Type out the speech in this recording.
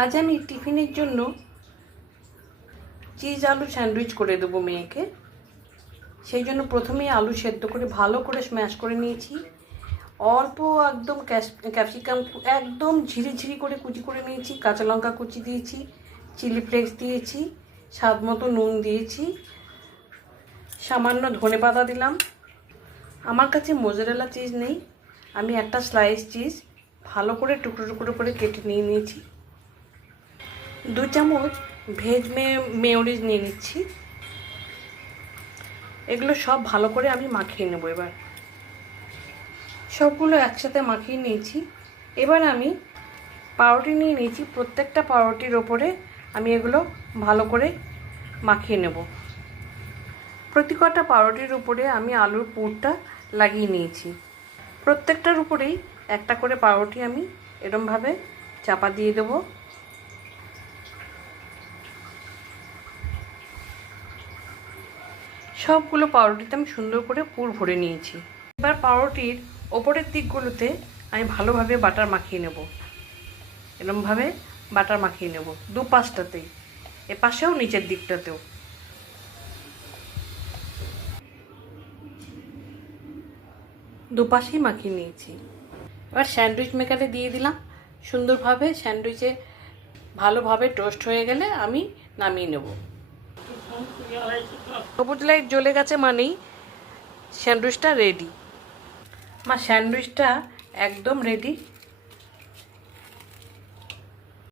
আজ আমি টিফিনের জন্য চিজ আলু স্যান্ডউইচ করে দেবো মেয়েকে। সেই জন্য প্রথমেই আলু সেদ্ধ করে ভালো করে স্ম্যাশ করে নিয়েছি। অল্প একদম ক্যাপসিকাম একদম ঝিরিঝিরি করে কুচি করে নিয়েছি। কাঁচা লঙ্কা কুচি দিয়েছি, চিলি ফ্লেক্স দিয়েছি, স্বাদ মতো নুন দিয়েছি। সামান্য ধনে পাতা দিলাম। আমার কাছে মোজারেলা চিজ নেই। আমি একটা স্লাইস চিজ ভালো করে টুকরো টুকরো করে কেটে নিয়ে নিয়েছি। দু চামচ ভেজ মে মেয়রিজ নিয়ে নিচ্ছি। এগুলো সব ভালো করে আমি মাখিয়ে নেব এবার। সবগুলো একসাথে মাখিয়ে নিয়েছি। এবার আমি পাউরুটি নিয়ে নিয়েছি। প্রত্যেকটা পাউরুটির ওপরে আমি এগুলো ভালো করে মাখিয়ে নেব। প্রতি কটা পাউরুটির উপরে আমি আলুর পুরটা লাগিয়ে নিয়েছি। প্রত্যেকটার উপরেই একটা করে পাউরুটি আমি এরমভাবে চাপা দিয়ে দেবো। সবগুলো পাউরুটিতে আমি সুন্দর করে পুর ভরে নিয়েছি। এবার পাউরুটির ওপরের দিকগুলোতে আমি ভালোভাবে বাটার মাখিয়ে নেব। এরমভাবে বাটার মাখিয়ে নেব দু পাশটাতেই এ পাশেও নিচের দিকটাতেও। দুপাশেই মাখিয়ে নিয়েছি। এবার স্যান্ডউইচ মেকারে দিয়ে দিলাম। সুন্দরভাবে স্যান্ডউইচে ভালোভাবে টোস্ট হয়ে গেলে আমি নামিয়ে নেব। সবুজ লাইট জ্বলে গেছে মানেই স্যান্ডউইচটা রেডি মা স্যান্ডউইচটা একদম রেডি